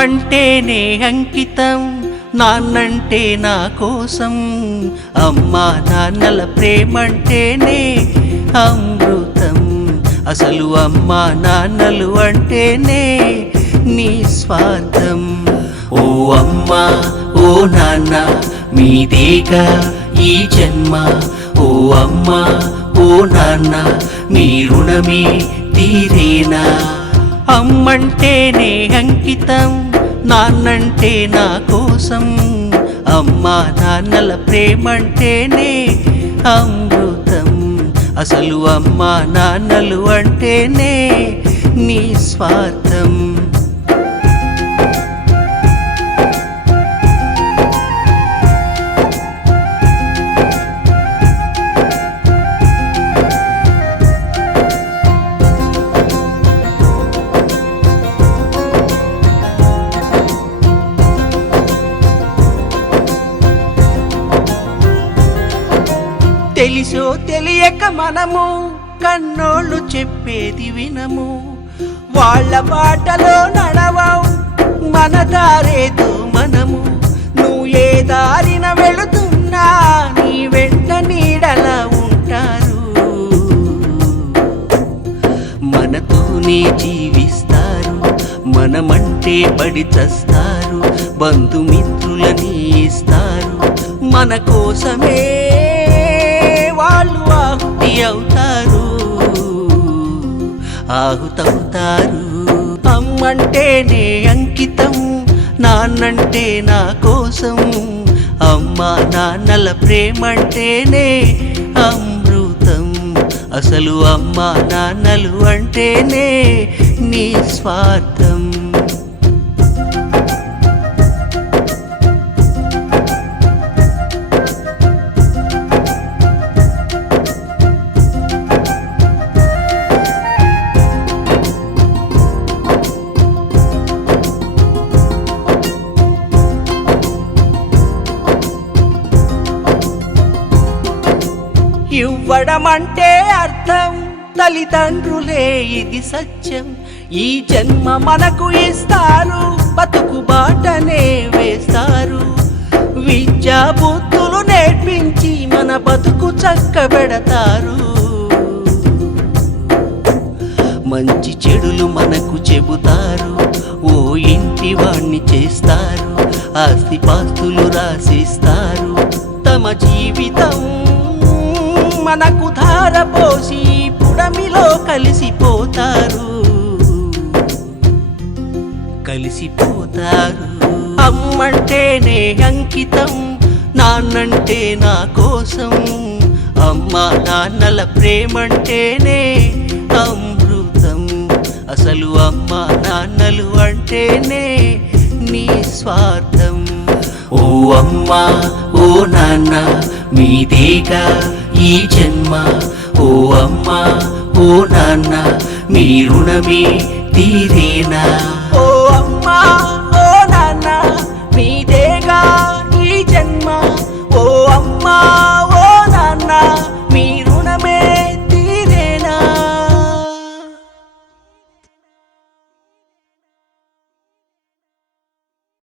అమ్మంటేనే అంకితం, నాన్నంటే నా కోసం. అమ్మా నాన్నల ప్రేమంటేనే అమృతం. అసలు అమ్మా నాన్నలు అంటేనే నిస్వార్థం. ఓ అమ్మా ఓ నాన్న మీదేగా ఈ జన్మ. ఓ అమ్మా ఓ నాన్న మీ రుణమే తీరేనా. అమ్మంటేనే అంకితం, నాన్నంటే నా కోసం. అమ్మా నాన్నల ప్రేమంటేనే అమృతం. అసలు అమ్మా నాన్నలు అంటేనే నిస్వార్థం. తెలిసో తెలియక మనము కన్నోళ్ళు చెప్పేది వినము. వాళ్ళ బాటలో నడవవు, మన దారేదో మనము. నువ్వు ఏ దారిన వెళుతున్నా నీ వెంట నీడలా ఉంటారు. మనతోనే జీవిస్తారు, మనమంటే పడి చస్తారు. బంధుమిత్రులని ఇస్తారు, మన కోసమే వాళ్ళు ఆహుతి అవుతారు, ఆహుతవుతారు. అమ్మంటేనే అంకితం, నాన్నంటే నా కోసం. అమ్మా నాన్నల ప్రేమంటేనే అమృతం. అసలు అమ్మా నాన్నలు అంటేనే నిస్వార్థం. ఇవ్వడమంటే అర్థం, తల్లిదండ్రులే ఇది సత్యం. ఈ జన్మ మనకు ఇస్తారు, బతుకు బాటనే వేస్తారు. విద్యా బుద్ధులు నేర్పించి మన బతుకు చక్కబెడతారు. మంచి చెడులు మనకు చెబుతారు, ఓ ఇంటి వాణ్ణి చేస్తారు. ఆస్తిపాస్తులు రాసిస్తారు, తమ జీవితం మనకు ధారపోసి పుడమిలో కలిసిపోతారు, కలిసిపోతారు. అమ్మంటేనే అంకితం, నాన్నంటే నా కోసం. అమ్మా నాన్నల ప్రేమంటేనే అమృతం. అసలు అమ్మా నాన్నలు అంటేనే నిస్వార్థం. ఓ అమ్మా ఓ నాన్న మీదేగా ఈ జన్మ. ఓ అమ్మా ఓ నాన్న మీ రుణమే తీరేనా.